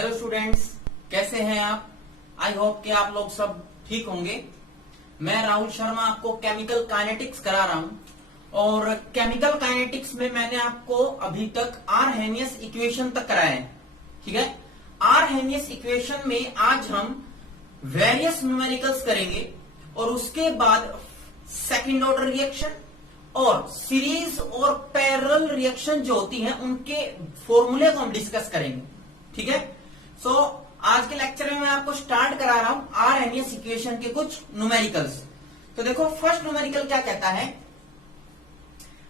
Hello students, कैसे हैं आप। आई होप कि आप लोग सब ठीक होंगे। मैं राहुल शर्मा आपको केमिकल काइनेटिक्स करा रहा हूं और केमिकल काइनेटिक्स में मैंने आपको अभी तक आरहेनियस इक्वेशन तक कराया है। ठीक है, आरहेनियस इक्वेशन में आज हम वेरियस न्यूमेरिकल्स करेंगे और उसके बाद सेकंड ऑर्डर रिएक्शन और सीरीज और पैरेलल रिएक्शन जो होती हैं उनके फॉर्मूले को हम डिस्कस करेंगे। ठीक है, सो आज के लेक्चर में मैं आपको स्टार्ट करा रहा हूं आरहेनियस इक्वेशन के कुछ न्यूमेरिकल्स। तो देखो, फर्स्ट न्यूमेरिकल क्या कहता है,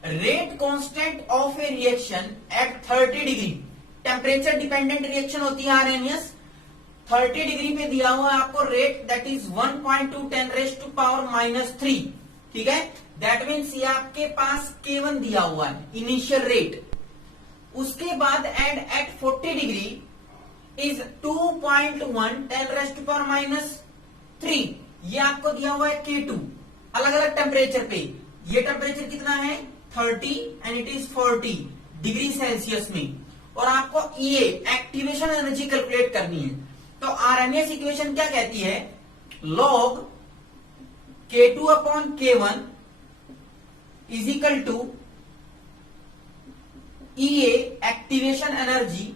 rate constant of A reaction at 30 degree. Temperature dependent reaction होती है आरहेनियस। 30 डिग्री पे दिया हुआ है आपको रेट, दैट इज 1.2 10⁻³ ठीक है, दैट मीन्स ये आपके पास K1 दिया हुआ है इनिशियल रेट। उसके बाद एट 40 डिग्री इज 2.1 10⁻³ ये आपको दिया हुआ है K2। अलग अलग टेम्परेचर पे, ये टेम्परेचर कितना है 30 and it is 40 degree Celsius में, और आपको ये एक्टिवेशन एनर्जी कैलकुलेट करनी है। तो आरहेनियस इक्वेशन क्या कहती है, log K2 upon K1 is equal to EA activation energy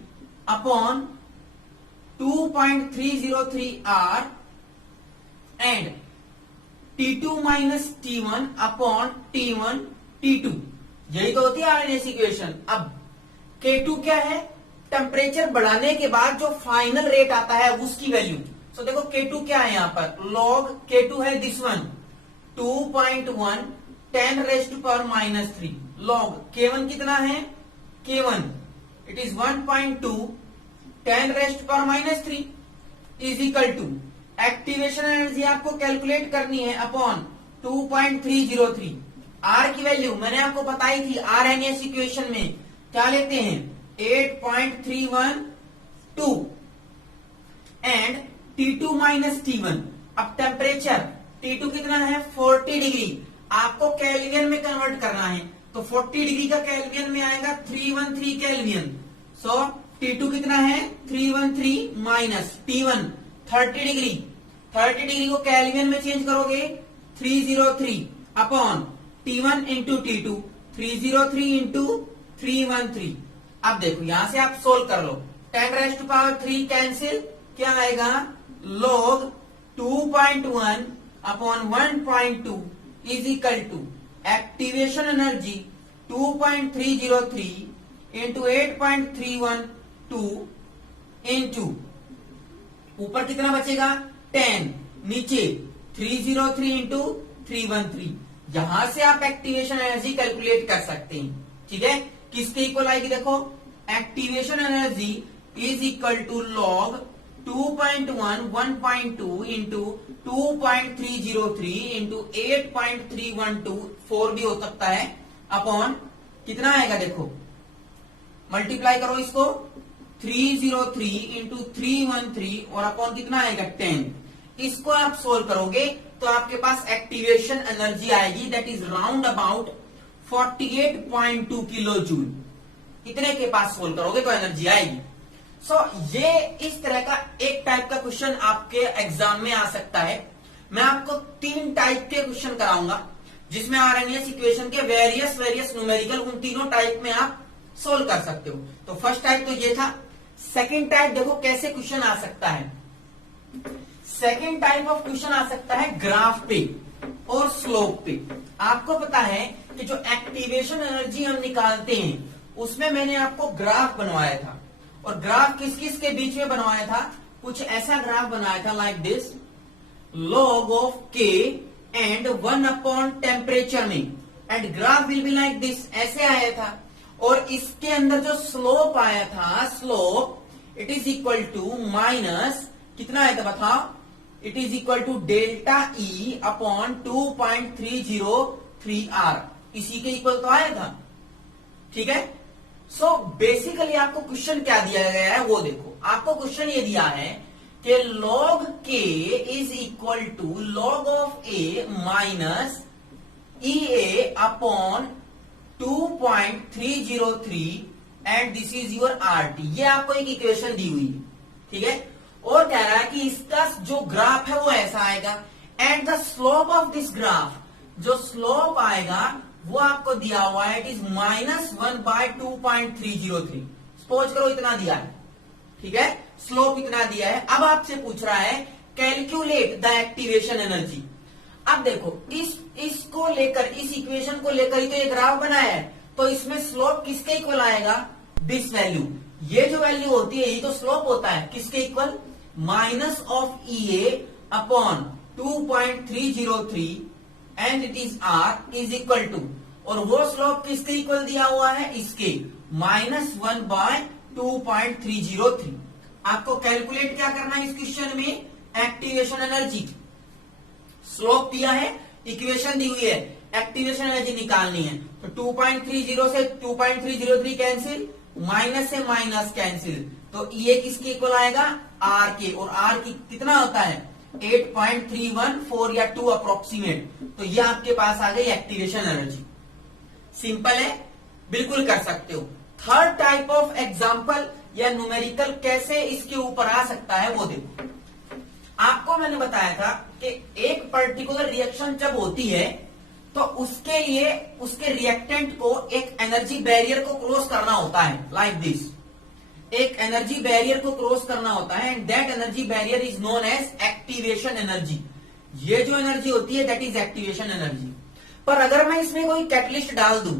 upon 2.303 R and T2 minus T1 upon T1 T2। यही तो होती है आरहेनियस इक्वेशन। अब K2 क्या है, टेम्परेचर बढ़ाने के बाद जो फाइनल रेट आता है उसकी वैल्यू। सो देखो K2 क्या है यहां पर, लॉग K2 है दिस वन 2.1 10⁻³ लॉग K1 कितना है, K1 it is 1.2 10⁻³ is equal to activation energy आपको कैलकुलेट करनी है अपॉन 2.303। आर की वैल्यू मैंने आपको बताई थी आरहेनियस इक्वेशन में, क्या लेते हैं 8.312 एंड T2 माइनस T1। अब टेम्परेचर T2 कितना है 40 डिग्री, आपको केल्विन में कन्वर्ट करना है, तो 40 डिग्री का केल्विन में आएगा 313 केल्विन। सो T2 कितना है 313 माइनस T1 30 डिग्री, 30 डिग्री को केल्विन में चेंज करोगे 303 upon T1 into T2 303 into 313। अब देखो यहां से आप सोल्व कर लो, 10⁻³ कैंसिल, क्या आएगा log 2.1 upon 1.2 is equal to activation energy 2.303 into 8.312 into ऊपर कितना बचेगा 10, नीचे 303 इंटू 313। यहां से आप एक्टिवेशन एनर्जी कैलकुलेट कर सकते हैं। ठीक है, किसके इक्वल आएगी, देखो activation energy is equal to log 2.1 1.2 into 2.303 into 8.312 4 भी हो सकता है अपॉन कितना आएगा, देखो मल्टीप्लाई करो इसको 303 इंटू 313 और अपॉन कितना आएगा 10। इसको आप सोल्व करोगे तो आपके पास एक्टिवेशन एनर्जी आएगी that is round about 48.2 kilo joule. इतने के पास सोल्व करोगे तो एनर्जी आएगी। सो ये इस तरह का एक टाइप का क्वेश्चन आपके एग्जाम में आ सकता है। मैं आपको 3 टाइप के क्वेश्चन कराऊंगा जिसमें आरहेनियस इक्वेशन के वेरियस न्यूमेरिकल उन तीनों टाइप में आप सोल्व कर सकते हो। तो फर्स्ट टाइप तो ये था। सेकंड टाइप देखो कैसे क्वेश्चन आ सकता है। सेकंड टाइप ऑफ क्वेश्चन आ सकता है ग्राफ पे और स्लोप पे। आपको पता है कि जो एक्टिवेशन एनर्जी हम निकालते हैं उसमें मैंने आपको ग्राफ बनवाया था, और ग्राफ किस किस के बीच में बनवाया था, कुछ ऐसा ग्राफ बनाया था like this, log of K and 1 upon temperature में, and graph will be like this, ऐसे आया था। और इसके अंदर जो स्लोप आया था, slope it is equal to minus कितना आया था बताओ, it is equal to delta E upon 2.303 R, इसी के इक्वल तो आया था। ठीक है, सो बेसिकली आपको क्वेश्चन क्या दिया गया है वो देखो। आपको क्वेश्चन ये दिया है कि log K is equal to log of A minus EA upon 2.303 and this is your RT। ये आपको एक इक्वेशन दी हुई है। ठीक है। और कह रहा है कि इसका जो ग्राफ है वो ऐसा आएगा, and the slope of this graph, जो स्लोप आएगा वो आपको दिया हुआ है, इट इज -1/2.303। सपोज करो इतना दिया है, ठीक है, स्लोप इतना दिया है। अब आपसे पूछ रहा है कैलकुलेट द एक्टिवेशन एनर्जी। अब देखो इसको लेकर, इस इक्वेशन को लेकर ही तो ये ग्राफ बनाया है, तो इसमें स्लोप किसके इक्वल आएगा, दिस वैल्यू। ये जो वैल्यू होती है ये तो स्लोप होता है, किसके equal, minus of EA upon 2.303 and it is R is equal to, और वो स्लोप किसके इक्वल दिया हुआ है, इसके -1/2.303। आपको कैलकुलेट क्या करना है इस क्वेश्चन में, एक्टिवेशन एनर्जी। स्लोप दिया है, इक्वेशन दी हुई है, एक्टिवेशन एनर्जी निकालनी है। तो 2.30 से 2.303 कैंसिल, माइनस से माइनस कैंसिल, तो ये किसके इक्वल आएगा, R के, और R की कितना होता है 8.314 या 2 अप्रोक्सीमेट। तो ये आपके पास आ गई एक्टिवेशन एनर्जी। सिंपल है, बिल्कुल कर सकते हो। थर्ड टाइप ऑफ एग्जांपल या न्यूमेरिकल कैसे इसके ऊपर आ सकता है वो देखो। आपको मैंने बताया था कि एक पर्टिकुलर रिएक्शन जब होती है तो उसके लिए उसके रिएक्टेंट को एक एनर्जी बैरियर को क्रॉस करना होता है, लाइक दिस। एक एनर्जी बैरियर को क्रॉस करना होता है, and that energy barrier is known as activation energy. ये जो एनर्जी होती है दैट इज एक्टिवेशन एनर्जी। पर अगर मैं इसमें कोई कैटलिस्ट डाल दूं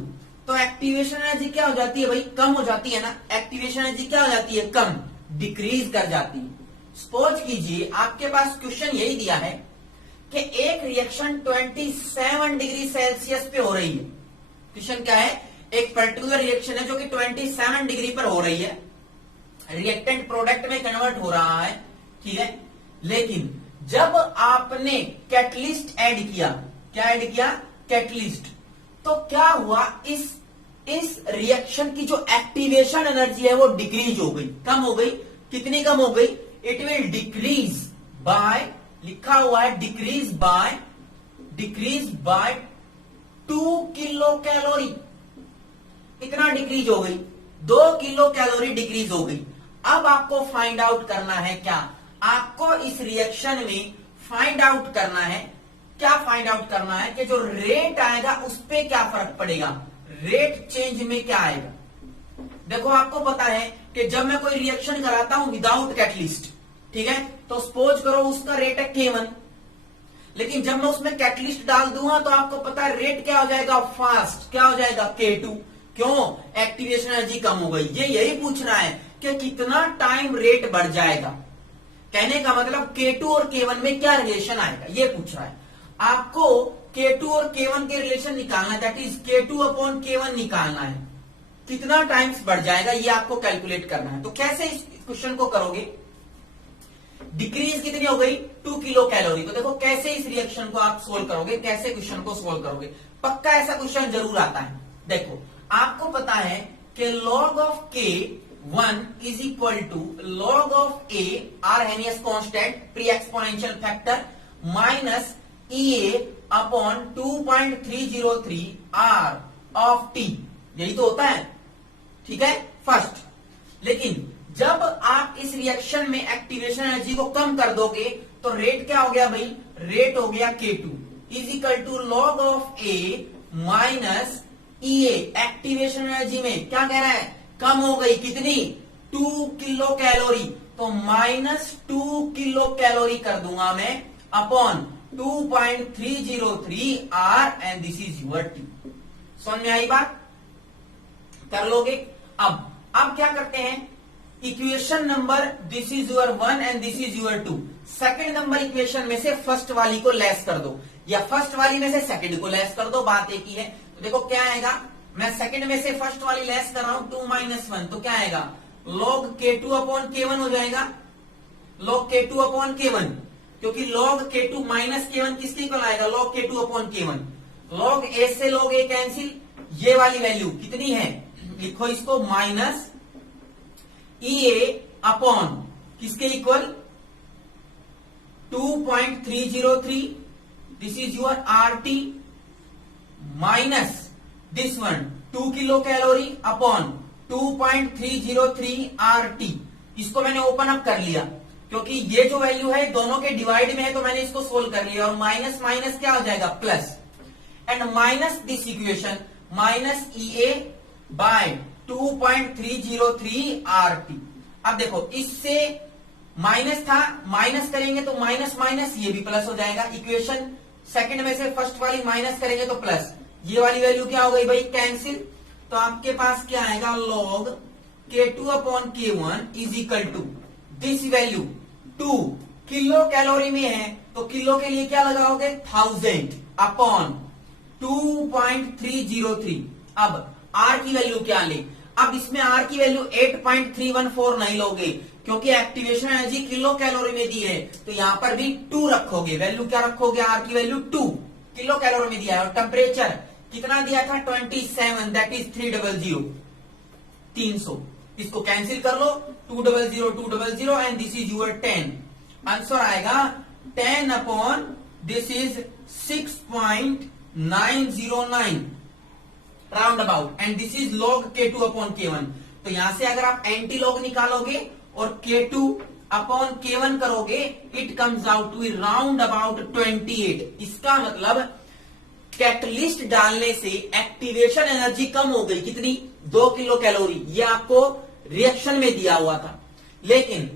तो एक्टिवेशन एनर्जी क्या हो जाती है भाई, कम हो जाती है ना। एक्टिवेशन एनर्जी क्या हो जाती है, कम, डिक्रीज कर जाती है। सपोज कीजिए आपके पास क्वेश्चन यही दिया है कि एक रिएक्शन 27 डिग्री सेल्सियस पे हो रही है। क्वेश्चन क्या है, एक पर्टिकुलर रिएक्शन है जो कि 27 डिग्री पर हो रही है, रिएक्टेंट प्रोडक्ट में कन्वर्ट हो रहा है, ठीक है। लेकिन जब आपने कैटलिस्ट ऐड किया, क्या ऐड किया, कैटलिस्ट, तो क्या हुआ, इस रिएक्शन की जो एक्टिवेशन एनर्जी है वो डिक्रीज हो गई, कम हो गई। कितनी कम हो गई, इट विल डिक्रीज बाय, लिखा हुआ है डिक्रीज बाय 2 किलो कैलोरी। इतना डिक्रीज हो गई, 2 किलो कैलोरी डिक्रीज हो गई। अब आपको फाइंड आउट करना है क्या, आपको इस रिएक्शन में फाइंड आउट करना है, क्या फाइंड आउट करना है कि जो रेट आएगा उस पे क्या फर्क पड़ेगा, रेट चेंज में क्या आएगा। देखो आपको पता है कि जब मैं कोई रिएक्शन कराता हूं विदाउट कैटलिस्ट, ठीक है, तो सपोज करो उसका रेट है K1, लेकिन जब मैं उसमें कैटलिस्ट डाल दूंगा तो आपको पता है रेट क्या हो जाएगा, फास्ट, क्या हो जाएगा, K2। क्यों, एक्टिवेशन एनर्जी कम हो गई। ये यही पूछना है कि कितना टाइम रेट बढ़ जाएगा, कहने का मतलब K2 और K1 में क्या रिलेशन आएगा, ये पूछ रहा है। आपको K2 और K1 के रिलेशन निकालना है, that is K2 upon K1 निकालना है, कितना टाइम्स बढ़ जाएगा ये आपको कैलकुलेट करना है। तो कैसे इस क्वेश्चन को करोगे, डिक्रीज कितनी हो गई, 2 किलो कैलोरी। तो देखो कैसे इस रिएक्शन को आप सोल्व करोगे, कैसे क्वेश्चन को सोल्व करोगे। पक्का ऐसा क्वेश्चन जरूर आता है। देखो आपको पता है कि log of K1 is equal to log of A, Arrhenius constant, pre exponential factor, minus EA upon 2.303 R of T। यही तो होता है, ठीक है, फर्स्ट। लेकिन जब आप इस रिएक्शन में एक्टिवेशन एनर्जी को कम कर दोगे तो रेट क्या हो गया भाई, रेट हो गया K2 is equal to log of A minus EA। Activation energy में क्या कह रहा है, कम हो गई, कितनी, 2 किलो कैलोरी। तो -2 किलो कैलोरी कर दूंगा मैं upon 2.303 R and this is your T। समझ में आई बात, कर लोगे। अब क्या करते हैं, equation number this is your 1 and this is your 2, second number equation में से फर्स्ट वाली को लेस कर दो या फर्स्ट वाली में से सेकेंड को लेस कर दो, बात एक ही है। तो देखो क्या आएगा, मैं सेकेंड में से फर्स्ट वाली लेस कर रहा हूं 2 - 1, तो क्या आएगा, log K2 अपॉन K1 हो जाएगा, log K2 अपॉन K1, क्योंकि log K2 माइनस K1 किसके इक्वल आएगा, log K2 upon K1। log A से log A कैंसिल, ये वाली वैल्यू कितनी है, लिखो इसको, माइनस EA अपॉन किसके equal, 2.303, this is your RT, minus this one 2 kilo calorie upon 2.303 RT। इसको मैंने ओपन अप कर लिया क्योंकि ये जो वैल्यू है दोनों के डिवाइड में है, तो मैंने इसको सोल्व कर लिया और माइनस माइनस क्या हो जाएगा plus, and minus this equation minus EA by 2.303 RT। अब देखो इससे माइनस था, माइनस करेंगे तो माइनस माइनस ये भी प्लस हो जाएगा। इक्वेशन सेकंड में से फर्स्ट वाली माइनस करेंगे तो प्लस, ये वाली वैल्यू क्या हो गई भाई कैंसिल। तो आपके पास क्या आएगा log K2 upon K1 is equal to this value 2 kilo calorie में है तो किलो के लिए क्या लगाओगे 1000 अपॉन 2.303। अब R की वैल्यू क्या ले, अब इसमें R की वैल्यू 8.314 नहीं लोगे क्योंकि एक्टिवेशन एनर्जी किलो कैलोरी में दी है, तो यहां पर भी 2 रखोगे। वैल्यू क्या रखोगे, R की वैल्यू 2 किलो कैलोरी में दिया है और टेम्परेचर कितना दिया था 27, दैट इज 300। इसको कैंसिल कर लो, 200 and this is your 10। Answer आएगा 10 upon this is 6.909 round about, and this is log K2 upon K1। तो यहां से अगर आप एंटी लॉग निकालोगे और K2 अपॉन K1 करोगे, it comes out to round about 28। इसका मतलब कैटलिस्ट डालने से एक्टिवेशन एनर्जी कम हो गई, कितनी 2 किलो कैलोरी। ये आपको रिएक्शन में दिया हुआ था, लेकिन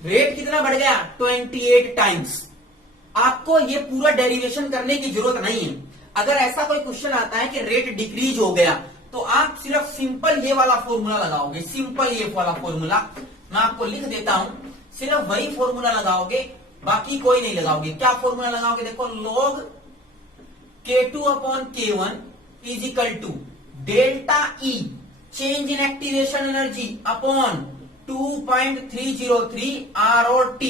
रेट कितना बढ़ गया 28 टाइम्स। आपको ये पूरा डेरिवेशन करने की जरूरत नहीं है। अगर ऐसा कोई क्वेश्चन आता है कि रेट डिक्रीज हो गया तो आप सिर्फ सिंपल ये वाला फॉर्मूला लगाओगे, सिंपल ये वाला फॉर्मूला मैं आपको लिख देता हूं, सिर्फ वही फॉर्मूला लगाओगे, बाकी कोई नहीं लगाओगे। क्या फॉर्मूला लगाओगे, देखो log K2 upon K1 is equal to delta E change in activation energy upon 2.303 R और T।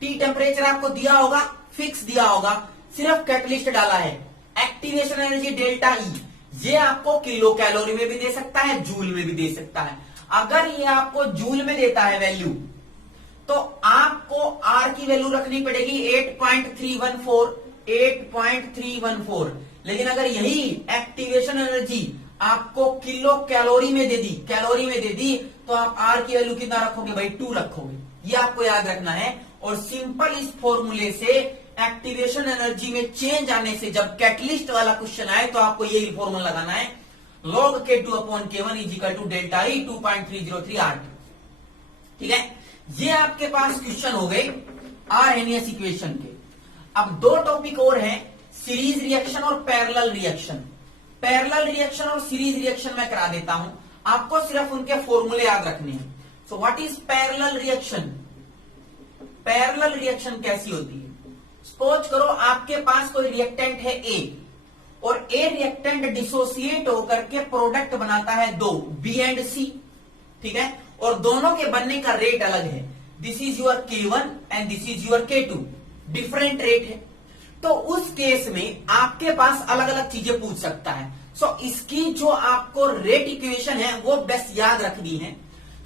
T टेम्परेचर आपको दिया होगा, फिक्स दिया होगा, सिर्फ कैटलिस्ट डाला है। एक्टिवेशन एनर्जी डेल्टा E ये आपको किलो कैलोरी में भी दे सकता है, जूल में भी दे सकता है। अगर ये आपको जूल में देता है वैल्यू तो आपको R की वैल्यू रखनी पड़ेगी 8.314। लेकिन अगर यही एक्टिवेशन एनर्जी आपको किलो कैलोरी में दे दी तो आप R की वैल्यू कितना रखोगे भाई 2 रखोगे। ये आपको याद रखना है। और सिंपल इस फॉर्मूले से एक्टिवेशन एनर्जी में चेंज आने से जब कैटलिस्ट वाला क्वेश्चन आए तो आपको यही फॉर्मूला लगाना है, log K2 upon K1 is equal to delta E 2.303 RT। ठीक है, ये आपके पास क्वेश्चन हो गए आरएनएस इक्वेशन के। अब 2 टॉपिक और हैं, सीरीज रिएक्शन और पैरेलल रिएक्शन। पैरेलल रिएक्शन और सीरीज रिएक्शन मैं करा देता हूं, आपको सिर्फ उनके फॉर्मूले याद रखने हैं। So what is parallel reaction. Parallel reaction कैसी होती है, सपोज करो आपके पास कोई रिएक्टेंट है A और A रिएक्टेंट डिसोसिएट होकर के प्रोडक्ट बनाता है 2 B एंड C। ठीक है, और दोनों के बनने का रेट अलग है। This is your K1 and this is your K2, different rate है। तो उस केस में आपके पास अलग अलग चीजें पूछ सकता है। सो इसकी जो आपको रेट इक्वेशन है वो बस याद रखनी है।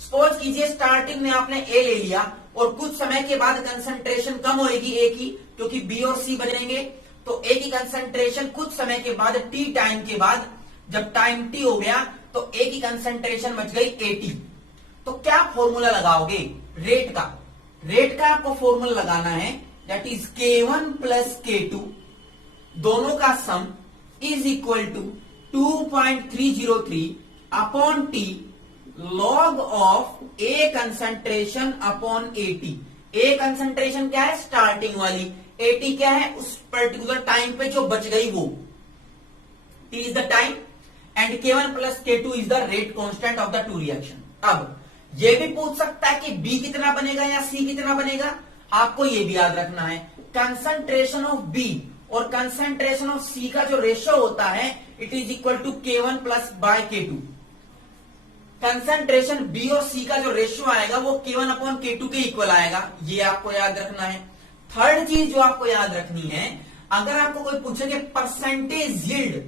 सपोज कीजिए स्टार्टिंग में आपने A ले लिया और कुछ समय के बाद कंसंट्रेशन कम होगी A की, क्योंकि B और C बनेंगे, तो A की कंसंट्रेशन कुछ समय के बाद T टाइम के बाद, जब टाइम T हो गया तो A की कंसंट्रेशन बच गई 80। तो क्या फॉर्मूला लगाओगे रेट का, रेट का आपको फॉर्मूला लगाना है, that is K1 plus K2 दोनों का sum is equal to 2.303 upon T log of A concentration upon 80। A concentration क्या है स्टार्टिंग वाली, 80 क्या है उस पर्टिकुलर टाइम पे जो बच गई वो, T is the time and K1 plus K2 is the rate constant of the 2 reaction. अब ये भी पूछ सकता है कि B कितना बनेगा या C कितना बनेगा, आपको ये भी याद रखना है। कंसंट्रेशन ऑफ B और कंसंट्रेशन ऑफ C का जो रेशियो होता है it is equal to K1 plus by K2। Concentration B और C का जो रेशियो आएगा वो K1 अपॉन K2 के इक्वल आएगा, ये आपको याद रखना है। थर्ड चीज जो आपको याद रखनी है, अगर आपको कोई पूछे कि परसेंटेज यील्ड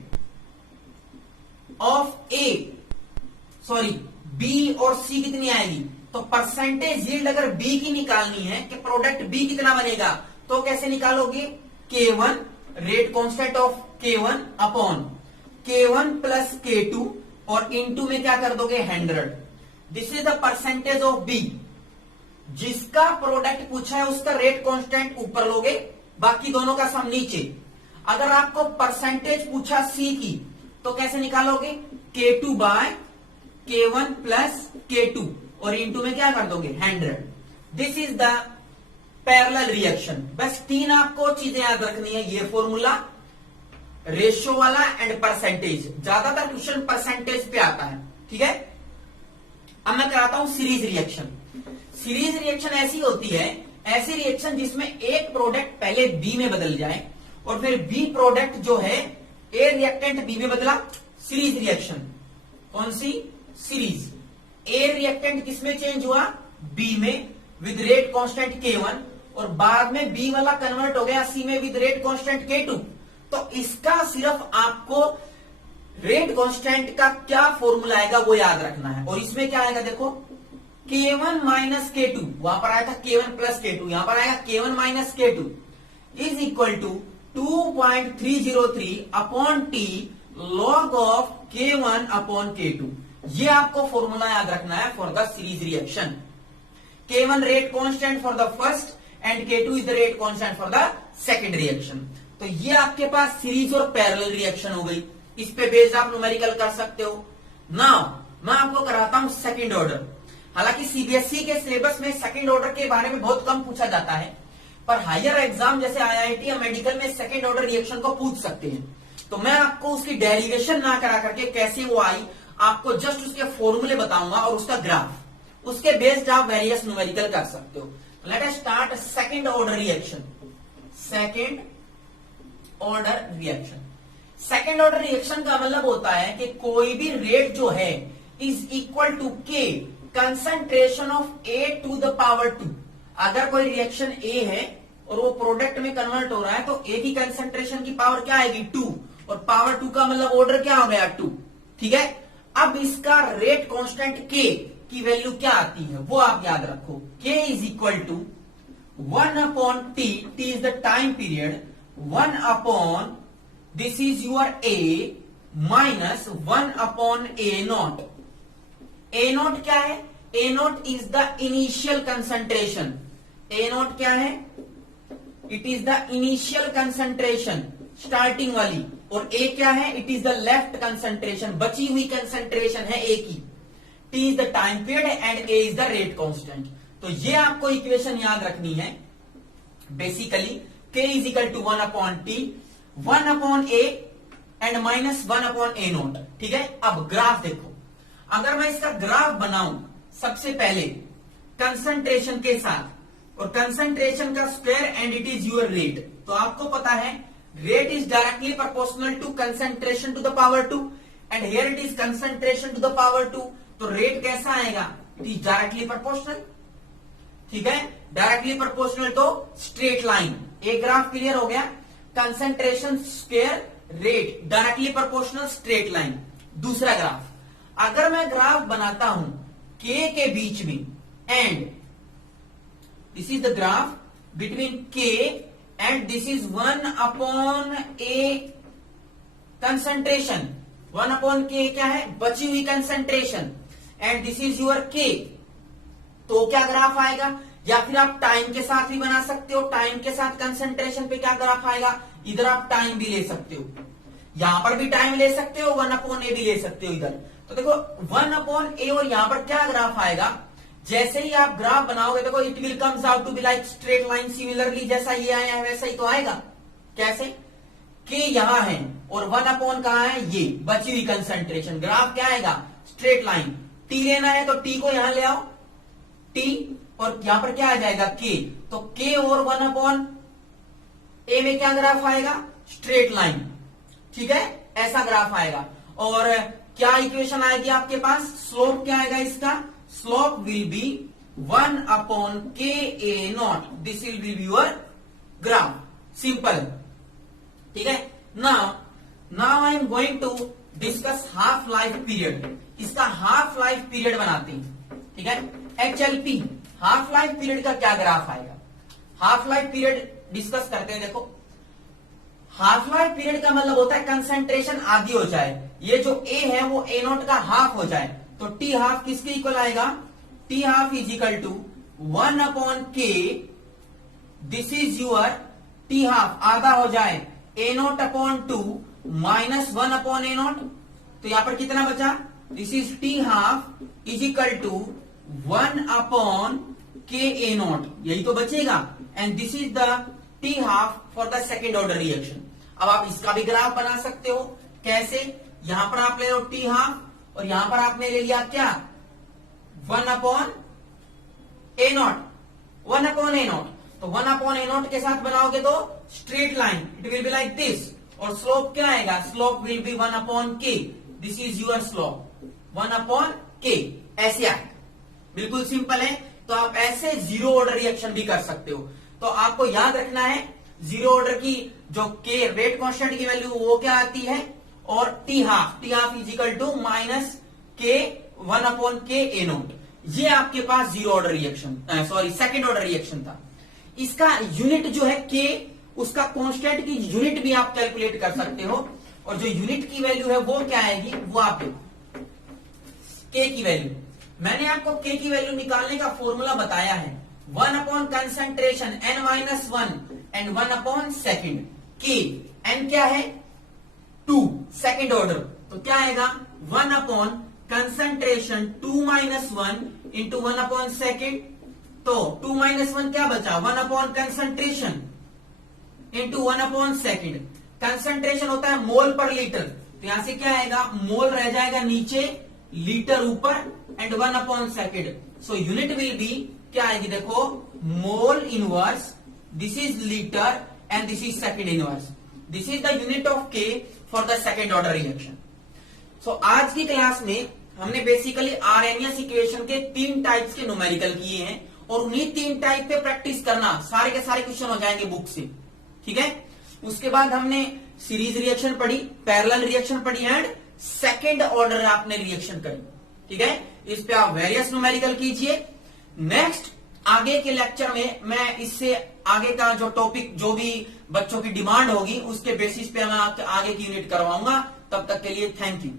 ऑफ B और C कितनी आएगी, तो परसेंटेज यील्ड अगर B की निकालनी है कि प्रोडक्ट B कितना बनेगा, तो कैसे निकालोगे, K1 rate constant of K1 upon K1 plus K2 और इनटू में क्या कर दोगे 100। This is the percentage of B जिसका प्रोडक्ट पूछा है उसका रेट कांस्टेंट ऊपर लोगे, बाकी दोनों का सम नीचे। अगर आपको परसेंटेज पूछा सी की तो कैसे निकालोगे, K2 bye K1 plus K2 और इंटू में क्या कर दोगे 100। This is the parallel reaction. बस 3 आपको चीजें याद रखनी है, ये फॉर्मूला, रेशियो वाला एंड परसेंटेज। ज्यादातर क्वेश्चन परसेंटेज पे आता है, ठीक है। अब मैं कराता हूं सीरीज रिएक्शन। सीरीज रिएक्शन ऐसी होती है, ऐसी रिएक्शन जिसमें एक प्रोडक्ट पहले बी में बदल जाए और फिर बी प्रोडक्ट जो है ए रिएक्टेंट बी में बदला, सीरीज रिएक्शन। कौन सी, सीरीज। ए रिएक्टेंट किसमें चेंज हुआ, बी में विद रेट कांस्टेंट K1 और बाद में बी वाला कन्वर्ट हो गया सी में विद रेट कांस्टेंट K2। तो इसका सिर्फ आपको रेट कांस्टेंट का क्या फॉर्मूला आएगा वो याद रखना है। और इसमें क्या आएगा देखो, K1 माइनस K2, वहां पर आया था K1 प्लस K2, यहां पर आएगा K1 minus K2 is equal to 2.303 upon T log of K1 upon K2। ये आपको फॉर्मूला याद रखना है for the series reaction. K1 rate constant for the first and K2 is the rate constant for the second reaction. तो ये आपके पास series और पैरेलल रिएक्शन हो गई। इस पे बेस्ड आप न्यूमेरिकल कर सकते हो। नाउ मैं आपको कराता हूं सेकंड ऑर्डर। हालांकि सीबीएसई के सिलेबस में सेकंड ऑर्डर के बारे में बहुत कम पूछा जाता है, पर हायर एग्जाम जैसे आईआईटी या मेडिकल में सेकंड ऑर्डर रिएक्शन को पूछ सकते हैं। तो मैं आपको उसकी डेरिवेशन ना करा करके कैसे वो आई, आपको जस्ट उसके फॉर्मूले बताऊंगा और उसका ग्राफ, उसके बेस्ड आप वेरियस न्यूमेरिकल कर सकते हो। Let us start second order reaction. Second order reaction, second order reaction का मतलब होता है कि कोई भी रेट जो है is equal to K concentration of A to the power 2। अगर कोई रिएक्शन A है और वो प्रोडक्ट में कन्वर्ट हो रहा है तो A की कंसंट्रेशन की पावर क्या आएगी 2, और पावर 2 का मतलब ऑर्डर क्या हो गया 2, ठीक है। अब इसका रेट कांस्टेंट K की वैल्यू क्या आती है वो आप याद रखो। K is equal to 1 upon T, T is the time period, 1 upon this is your A minus 1 upon A naught. A naught क्या है, A naught is the initial concentration. A naught क्या है, it is the initial concentration starting वाली, और A क्या है, it is the left concentration, बची हुई कंसंट्रेशन है A की। T is the time period and A is the rate constant. तो ये आपको इक्वेशन याद रखनी है। Basically K is equal to 1 upon T, 1 upon A and minus 1 upon A naught, ठीक है। अब ग्राफ देखो, अगर मैं इसका ग्राफ बनाऊं सबसे पहले कंसंट्रेशन के साथ, और कंसंट्रेशन का square and it is your rate, तो आपको पता है rate is directly proportional to concentration to the power 2 and here it is concentration to the power 2। तो रेट कैसा आएगा, इट इज डायरेक्टली प्रोपोर्शनल, ठीक है। डायरेक्टली प्रोपोर्शनल तो स्ट्रेट लाइन। एक ग्राफ क्लियर हो गया, concentration square rate directly proportional straight line. दूसरा ग्राफ, अगर मैं ग्राफ बनाता हूं K के बीच में and this is the graph between K and this is 1 upon A concentration, 1 upon K क्या है, बची हुई concentration, and this is your K, तो क्या ग्राफ आएगा। या फिर आप टाइम के साथ भी बना सकते हो, टाइम के साथ कंसंट्रेशन पे क्या ग्राफ आएगा, इधर आप टाइम भी ले सकते हो, यहां पर भी टाइम ले सकते हो, 1 अपॉन A भी ले सकते हो इधर। तो देखो 1 अपॉन A और यहां पर क्या ग्राफ आएगा, जैसे ही आप ग्राफ बनाओगे देखो it will comes out to be like straight line, similarly जैसा ये आया है वैसा ही तो आएगा। कैसे, K यहां है और 1 अपॉन कहां है, ये बची हुई कंसंट्रेशन, ग्राफ क्या आएगा, स्ट्रेट लाइन। T लेना है तो T को यहां ले आओ, T, और यहां पर क्या आ जाएगा K, तो K और 1 अपॉन A में क्या ग्राफ आएगा, स्ट्रेट लाइन, ठीक है, ऐसा ग्राफ आएगा। और क्या इक्वेशन आएगी आपके पास, स्लोप क्या आएगा इसका, slope will be 1 upon Ka naught, this will be your graph, simple, ठीक है। Now I am going to discuss half life period. इसका हाफ लाइफ पीरियड बनाते हैं, ठीक है। HLP हाफ लाइफ पीरियड का क्या ग्राफ आएगा, हाफ लाइफ पीरियड डिस्कस करते हैं। देखो हाफ लाइफ पीरियड का मतलब होता है कंसंट्रेशन आधी हो जाए, ये जो A है वो A नोट का हाफ हो जाए, तो T हाफ किसके इक्वल आएगा, T half is equal to 1/k, this is your T half, आधा हो जाए a0/2 माइनस 1/a0, तो यहां पर कितना बचा, this is T half is equal to 1/ka0, यही तो बचेगा, and this is the T half for the second order reaction. अब आप इसका भी ग्राफ बना सकते हो, कैसे, यहां पर आप ले लो टी हाफ और यहां पर आपने ले लिया क्या, 1/a0, 1/a0, तो 1/a0 के साथ बनाओगे तो straight line, it will be like this, और स्लोप क्या आएगा, slope will be 1/k, this is your slope 1/k, ऐसे आएगा। बिल्कुल सिंपल है। तो आप ऐसे जीरो ऑर्डर रिएक्शन भी कर सकते हो। तो आपको याद रखना है जीरो ऑर्डर की जो के रेट कांस्टेंट की वैल्यू वो क्या आती है, और T half is equal to minus K 1/ka0, ये आपके पास zero order reaction, sorry second order reaction था। इसका यूनिट जो है के, उसका कांस्टेंट की यूनिट भी आप कैलकुलेट कर सकते हो, और जो यूनिट की वैल्यू है वो क्या आएगी, वो आप के की वैल्यू, मैंने आपको के की वैल्यू निकालने का फॉर्मूला बताया है, 1/कंसंट्रेशन n-1 एंड 1/सेकेंड, के n क्या है 2, सेकेंड ऑर्डर, तो क्या आएगा 1/कंसंट्रेशन 2-1 इंटू 1/सेकेंड, तो 2-1 क्या बचा, 1/कंसंट्रेशन इंटू 1/सेकेंड, कंसंट्रेशन होता है मोल पर लीटर, तो यहां से क्या आएगा, मोल रह जाएगा नीचे, लीटर ऊपर, एंड 1/सेकेंड, सो यूनिट विल बी क्या आएगी, देखो mole inverse, this is litre and this is second inverse, this is the unit of K for the second order reaction. So आज की क्लास में हमने बेसिकली आरएनएस इक्वेशन के 3 types के numerical किए हैं, और उन्हीं 3 टाइप पे प्रैक्टिस करना, सारे के सारे क्वेश्चन हो जाएंगे बुक से, ठीक है। उसके बाद हमने सीरीज रिएक्शन पढ़ी, पैरेलल रिएक्शन पढ़ी, एंड सेकेंड ऑर्डर आपने रिएक्शन करी, ठीक है। इस पे आप वेरियस न्यूमेरिकल कीजिए। नेक्स्ट आगे के लेक्चर में मैं इससे आगे का जो टॉपिक, जो भी बच्चों की डिमांड होगी, उसके बेसिस पे मैं आपके आगे की यूनिट करवाऊंगा। तब तक के लिए थैंक यू।